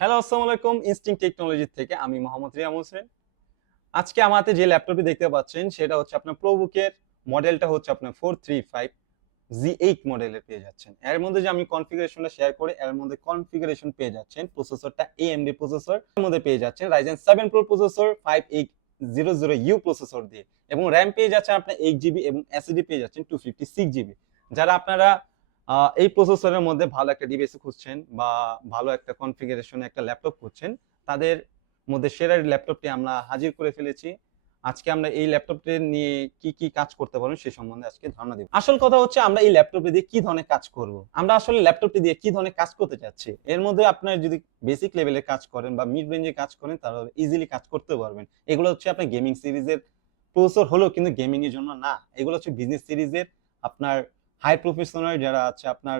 Hello, আসসালামু আলাইকুম। Instinct technology থেকে আমি মোহাম্মদ রিয়াম হোসেন। আজকে আমার হাতে যে ল্যাপটপটি দেখতে পাচ্ছেন সেটা হচ্ছে আপনার প্রোবুকের মডেলটা হচ্ছে আপনার 435 Z8 মডেলের পেয়ে যাচ্ছেন। এর মধ্যে যে আমি কনফিগারেশনটা শেয়ার করি এর মধ্যে কনফিগারেশন পেয়ে যাচ্ছেন প্রসেসরটা AMD প্রসেসর, এর মধ্যে পেয়ে যাচ্ছেন Ryzen 7 Pro processor 5800U processor দিয়ে এবং RAM পেয়ে যাচ্ছেন আপনার 8GB এবং SSD পেয়ে যাচ্ছেন 256GB। যারা আপনারা এই প্রসেসরের মধ্যে ভালো একটা ডিভাইস খুঁজছেন বা ভালো একটা কনফিগারেশনে একটা ল্যাপটপ খুঁজছেন, তাদের মধ্যে সেরা ল্যাপটপটি আমরা হাজির করে ফেলেছি। আজকে আমরা এই ল্যাপটপটি নিয়ে কি কি কাজ করতে পারবেন সে সম্বন্ধে আজকে ধারণা দেব। আসল কথা হচ্ছে আমরা এই ল্যাপটপটি দিয়ে কি ধরনের কাজ করব। আমরা আসলে ল্যাপটপটি দিয়ে কি ধরনের কাজ করতে চাচ্ছি। এর মধ্যে আপনারা যদি বেসিক লেভেলে কাজ করেন বা মিড রেঞ্জে কাজ করেন তাহলে ইজিলি কাজ করতে পারবেন। এগুলো হচ্ছে আপনার গেমিং সিরিজের প্রসেসর হলেও কিন্তু গেমিং এর জন্য না। এগুলো হচ্ছে বিজনেস সিরিজের আপনার হাই প্রফেশনাল যারা আছে আপনার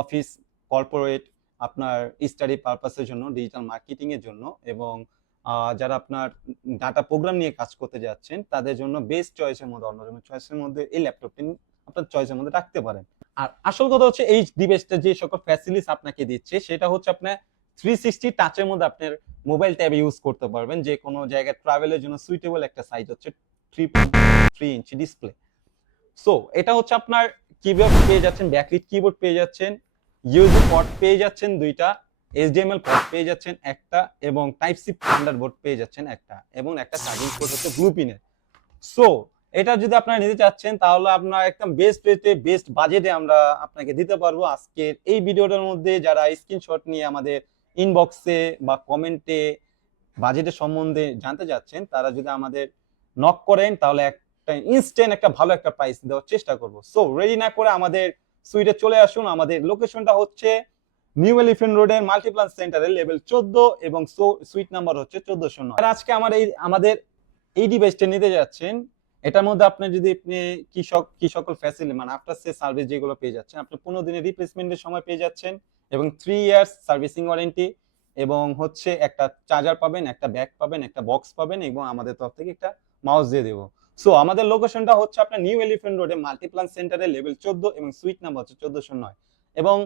অফিস, কর্পোরেট, আপনার স্টাডি পারপাসের জন্য, ডিজিটাল মার্কেটিং এর জন্য এবং যারা আপনার ডাটা প্রোগ্রাম নিয়ে কাজ করতে যাচ্ছেন তাদের জন্য বেস্ট চয়েসের মধ্যে অন্যতম চয়েসের মধ্যে এই ল্যাপটপটি আপনার চয়েসের মধ্যে রাখতে পারেন। আর আসল কথা হচ্ছে এই ডিভাইসটা যে সকল ফ্যাসিলিটিস আপনাকে দিচ্ছে সেটা হচ্ছে আপনার 360 টাচের মধ্যে আপনার মোবাইল ট্যাব ইউজ করতে পারবেন। যে কোনো জায়গায় ট্রাভেলের জন্য সুইটেবল একটা সাইজ হচ্ছে 3.3 ইঞ্চি ডিসপ্লে। সো এটা হচ্ছে আপনার কিবোর্ড পেয়ে যাচ্ছেন, ব্যাকলিট কিবোর্ড পেয়ে যাচ্ছেন, ইউএসবি পোর্ট পেয়ে যাচ্ছেন দুইটা, এইচডিএমএল পোর্ট পেয়ে যাচ্ছেন একটা এবং টাইপ সি থান্ডারবোল্ট পেয়ে যাচ্ছেন একটা এবং একটা চার্জিং পোর্ট হচ্ছে ব্লু পিনের। সো এটা যদি আপনারা নিতে চাচ্ছেন তাহলে আপনার একদম বেস্ট রেটে বেস্ট বাজেটে আমরা আপনাকে দিতে পারবো। আজকের এই ভিডিওটার মধ্যে যারা স্ক্রিনশট নিয়ে আমাদের ইনবক্সে বা কমেন্টে বাজেটের সম্বন্ধে জানতে চাচ্ছেন তারা যদি আমাদের নক করেন তাহলে একটা ইনস্ট্যান্ট একটা ভালো একটা প্রাইস দেওয়ার চেষ্টা করব। সো রেডি না করে আমাদের সুইটে চলে আসুন। আমাদের লোকেশনটা হচ্ছে নিউ এলিফ্যান্ট রোডের মাল্টিপ্লান সেন্টারের লেভেল 14 এবং সুইট নাম্বার হচ্ছে 1409। আর আজকে আমাদের এই ডিভাইসটা নিতে যাচ্ছেন, এটার মধ্যে আপনি যদি আপনি কি সকল ফ্যাসিলিটি মানে আফটার সে সার্ভিস যেগুলো পেয়ে যাচ্ছেন, আপনি 15 দিনের রিপ্লেসমেন্টের সময় পেয়ে যাচ্ছেন এবং 3 ইয়ার্স সার্ভিসিং ওয়ারেন্টি এবং হচ্ছে একটা চার্জার পাবেন, একটা ব্যাগ পাবেন, একটা বক্স পাবেন এবং আমাদের তরফ থেকে একটা মাউস দিয়ে দেবো। সো আমাদের লোকেশনটা হচ্ছে আপনার নিউ এলিফ্যান্ট রোডে মাল্টিপ্লান সেন্টারে লেভেল 14 এবং সুইট নাম্বার হচ্ছে 1409 এবং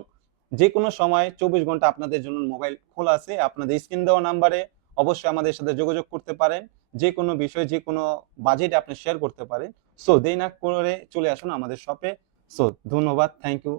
যে কোনো সময় 24 ঘন্টা আপনাদের জন্য মোবাইল খোলা আছে। আপনাদের স্ক্রিন দেওয়া নাম্বারে অবশ্যই আমাদের সাথে যোগাযোগ করতে পারেন। যে কোনো বিষয় যে কোনো বাজেট আপনি শেয়ার করতে পারেন। সো দেরি না করে চলে আসুন আমাদের শপে। সো ধন্যবাদ, থ্যাংক ইউ।